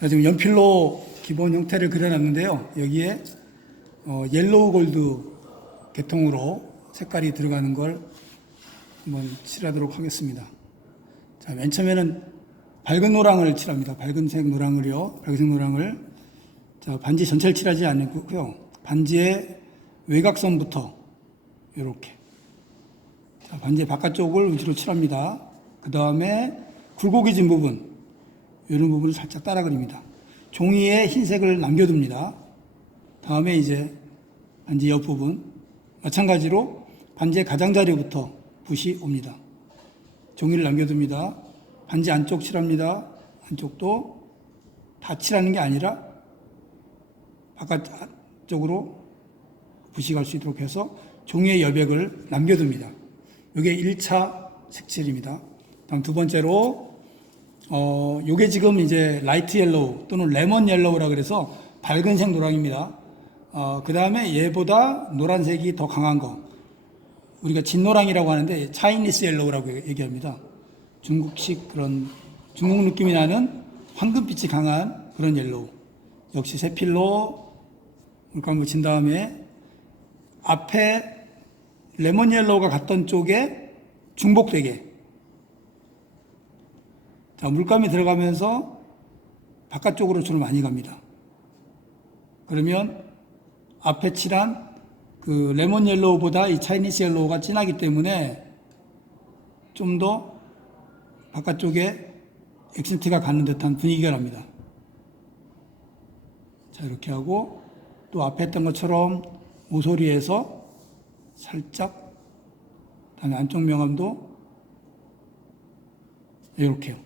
자, 지금 연필로 기본 형태를 그려놨는데요. 여기에 옐로우 골드 계통으로 색깔이 들어가는 걸 한번 칠하도록 하겠습니다. 자, 맨 처음에는 밝은 노랑을 칠합니다. 밝은색 노랑을요. 밝은색 노랑을. 자, 반지 전체를 칠하지 않고요. 반지의 외곽선부터 이렇게. 자, 반지의 바깥쪽을 위주로 칠합니다. 그 다음에 굴곡이진 부분, 이런 부분을 살짝 따라 그립니다. 종이에 흰색을 남겨둡니다. 다음에 이제 반지 옆부분, 마찬가지로 반지의 가장자리부터 붓이 옵니다. 종이를 남겨둡니다. 반지 안쪽 칠합니다. 안쪽도 다 칠하는 게 아니라 바깥쪽으로 붓이 갈 수 있도록 해서 종이의 여백을 남겨둡니다. 이게 1차 색칠입니다. 다음 두 번째로 요게 지금 이제 라이트 옐로우 또는 레몬 옐로우라 그래서 밝은색 노랑입니다. 그 다음에 얘보다 노란색이 더 강한 거, 우리가 진노랑이라고 하는데 차이니스 옐로우라고 얘기합니다. 중국식 그런 중국 느낌이 나는 황금빛이 강한 그런 옐로우. 역시 세필로 물감을 친 다음에 앞에 레몬 옐로우가 갔던 쪽에 중복되게, 자, 물감이 들어가면서 바깥쪽으로 주로 많이 갑니다. 그러면 앞에 칠한 그 레몬 옐로우보다 이 차이니스 옐로우가 진하기 때문에 좀 더 바깥쪽에 액센트가 가는 듯한 분위기가 납니다. 자, 이렇게 하고 또 앞에 했던 것처럼 모서리에서 살짝, 다음에 안쪽 명암도 이렇게요.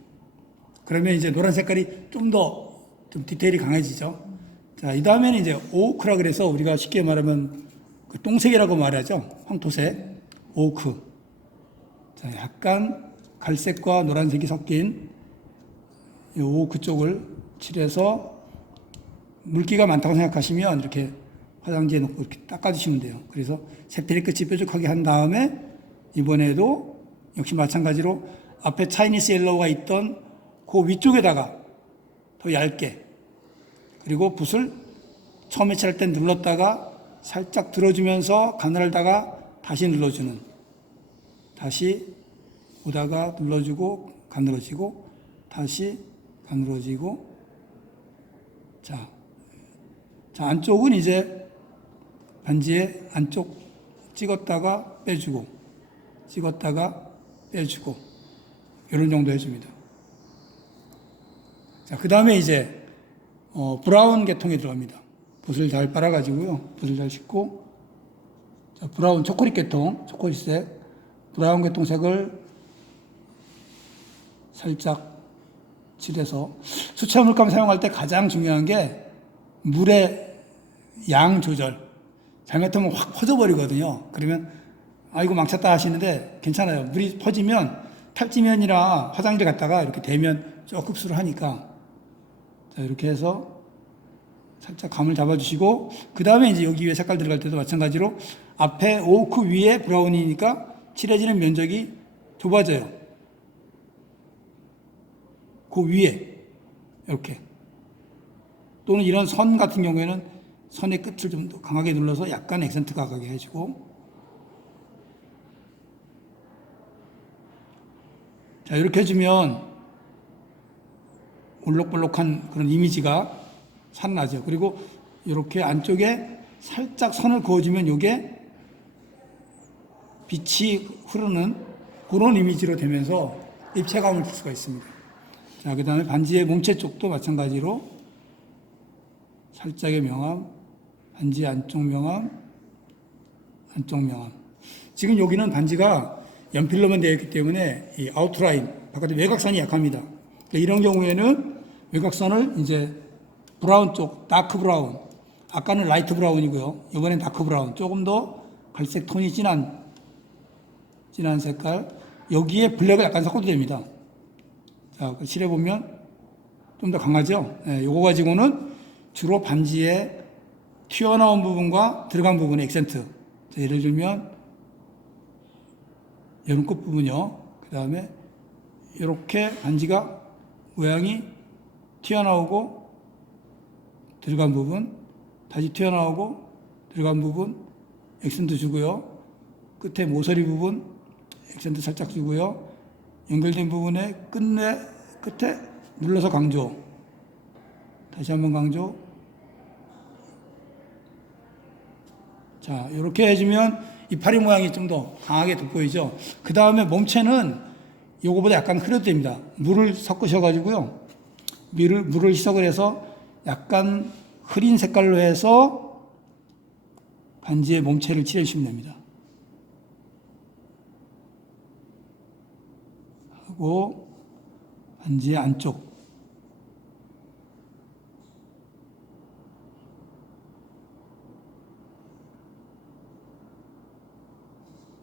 그러면 이제 노란 색깔이 좀 더 좀 디테일이 강해지죠. 자, 이 다음에는 이제 오크라 그래서 우리가 쉽게 말하면 그 똥색이라고 말하죠. 황토색, 오크. 자, 약간 갈색과 노란색이 섞인 이 오크 쪽을 칠해서 물기가 많다고 생각하시면 이렇게 화장지에 놓고 이렇게 닦아주시면 돼요. 그래서 세필의 끝이 뾰족하게 한 다음에 이번에도 역시 마찬가지로 앞에 차이니스 옐로우가 있던 그 위쪽에다가 더 얇게, 그리고 붓을 처음에 칠할 때 눌렀다가 살짝 들어주면서 가늘다가 다시 눌러주는, 다시 오다가 눌러주고 가늘어지고 다시 가늘어지고. 자, 안쪽은 이제 반지의 안쪽 찍었다가 빼주고 찍었다가 빼주고 이런 정도 해줍니다. 자, 그 다음에 이제 브라운 계통이 들어갑니다. 붓을 잘 빨아가지고요. 붓을 잘 씻고, 자, 브라운 초콜릿 계통, 초콜릿색, 브라운 계통 색을 살짝 칠해서, 수채화 물감 사용할 때 가장 중요한 게 물의 양 조절. 잘못하면 확 퍼져버리거든요. 그러면 이거 망쳤다 하시는데 괜찮아요. 물이 퍼지면 탈지면이라 화장지를 갖다가 이렇게 대면 쭉 흡수를 하니까. 자, 이렇게 해서 살짝 감을 잡아주시고, 그 다음에 이제 여기 위에 색깔 들어갈 때도 마찬가지로 앞에 오크 위에 브라운이니까 칠해지는 면적이 좁아져요. 그 위에 이렇게, 또는 이런 선 같은 경우에는 선의 끝을 좀 더 강하게 눌러서 약간 액센트가 가게 해주고. 자, 이렇게 해주면 볼록볼록한 그런 이미지가 살아나죠. 그리고 이렇게 안쪽에 살짝 선을 그어주면 이게 빛이 흐르는 그런 이미지로 되면서 입체감을 줄 수가 있습니다. 자, 그 다음에 반지의 몸체 쪽도 마찬가지로 살짝의 명암, 반지 안쪽 명암, 안쪽 명암. 지금 여기는 반지가 연필로만 되어 있기 때문에 이 아웃라인, 바깥에 외곽선이 약합니다. 이런 경우에는 외곽선을 이제 브라운 쪽, 다크 브라운, 아까는 라이트 브라운이고요. 이번엔 다크 브라운, 조금 더 갈색 톤이 진한 색깔, 여기에 블랙을 약간 섞어도 됩니다. 자, 칠해보면 좀 더 강하죠? 네, 요거 가지고는 주로 반지에 튀어나온 부분과 들어간 부분의 액센트. 자, 예를 들면 이런 끝부분이요. 그 다음에 이렇게 반지가 모양이 튀어나오고 들어간 부분, 다시 튀어나오고 들어간 부분 액센트 주고요. 끝에 모서리 부분 액센트 살짝 주고요. 연결된 부분에 끝에 눌러서 강조. 다시 한번 강조. 자, 이렇게 해주면 이파리 모양이 좀 더 강하게 돋보이죠. 그 다음에 몸체는 요거보다 약간 흐려도 됩니다. 물을 섞으셔가지고요. 물을 희석을 해서 약간 흐린 색깔로 해서 반지의 몸체를 칠해주시면 됩니다. 하고 반지의 안쪽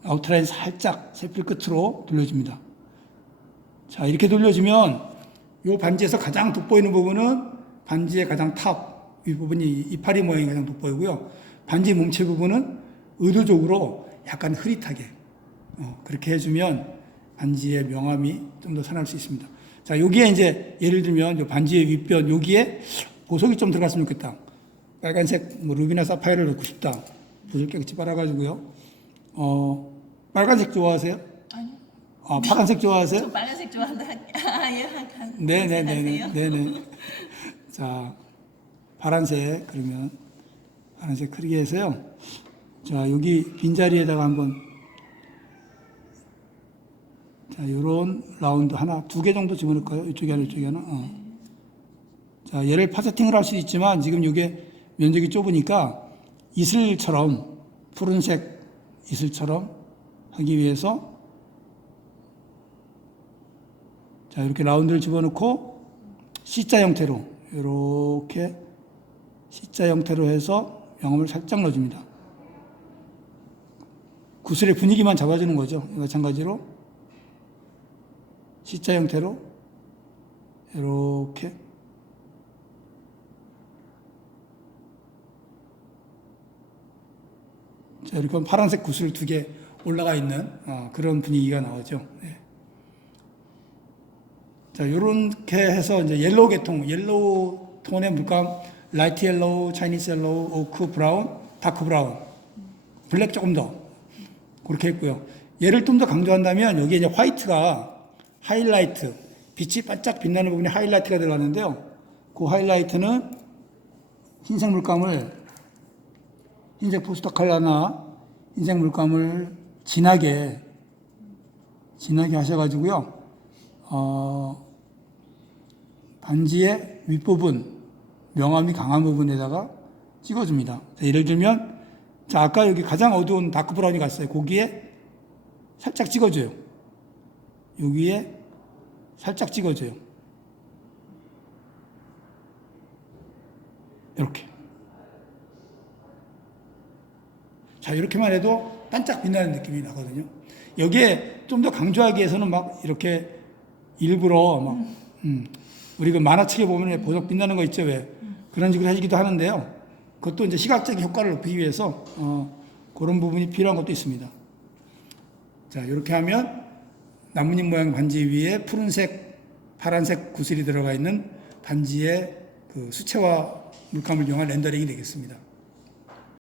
아웃라인 살짝 세필 끝으로 돌려줍니다. 자, 이렇게 돌려주면 이 반지에서 가장 돋보이는 부분은 반지의 가장 탑 윗부분이 이파리 모양이 가장 돋보이고요. 반지 몸체 부분은 의도적으로 약간 흐릿하게 그렇게 해주면 반지의 명암이 좀 더 살아날 수 있습니다. 자, 여기에 이제 예를 들면 요 반지의 윗변 여기에 보석이 좀 들어갔으면 좋겠다. 빨간색 뭐 루비나 사파이어를 넣고 싶다. 붓을 깨끗이 빨아가지고요. 빨간색 좋아하세요? 아니요. 아, 파란색 좋아하세요? 저 빨간색 좋아한다. 예, 네네네. 자, 파란색, 그러면, 파란색 크게 해서요. 자, 여기 빈자리에다가 한번, 자, 요런 라운드 하나, 2개 정도 집어넣을까요? 이쪽에 하나, 이쪽에 하나. 자, 얘를 파세팅을 할 수 있지만, 지금 이게 면적이 좁으니까, 이슬처럼, 푸른색 이슬처럼 하기 위해서, 자, 이렇게 라운드를 집어넣고 C자 형태로 이렇게 C자 형태로 해서 명암을 살짝 넣어줍니다. 구슬의 분위기만 잡아주는 거죠. 마찬가지로 C자 형태로 이렇게 자, 이렇게 하면 파란색 구슬 2개 올라가 있는 그런 분위기가 나오죠. 네. 자, 요렇게 해서 이제 옐로우 계통, 옐로우 톤의 물감, 라이트 옐로우, 차이니스 옐로우, 오크 브라운, 다크 브라운, 블랙 조금 더 그렇게 했고요. 얘를 좀 더 강조한다면 여기에 이제 화이트가 하이라이트, 빛이 반짝 빛나는 부분이 하이라이트가 들어갔는데요. 그 하이라이트는 흰색 물감을 흰색 포스터 컬러나 흰색 물감을 진하게 하셔가지고요. 반지의 윗부분, 명암이 강한 부분에다가 찍어줍니다. 자, 예를 들면, 자, 아까 여기 가장 어두운 다크 브라운이 갔어요. 거기에 살짝 찍어줘요. 여기에 살짝 찍어줘요. 이렇게. 자, 이렇게만 해도 반짝 빛나는 느낌이 나거든요. 여기에 좀 더 강조하기 위해서는 막 이렇게 일부러 막, 우리 그 만화책에 보면 보석 빛나는 거 있죠, 왜? 그런 식으로 하시기도 하는데요. 그것도 이제 시각적인 효과를 높이기 위해서, 그런 부분이 필요한 것도 있습니다. 자, 이렇게 하면 나뭇잎 모양 반지 위에 푸른색, 파란색 구슬이 들어가 있는 반지의 그 수채화 물감을 이용한 렌더링이 되겠습니다.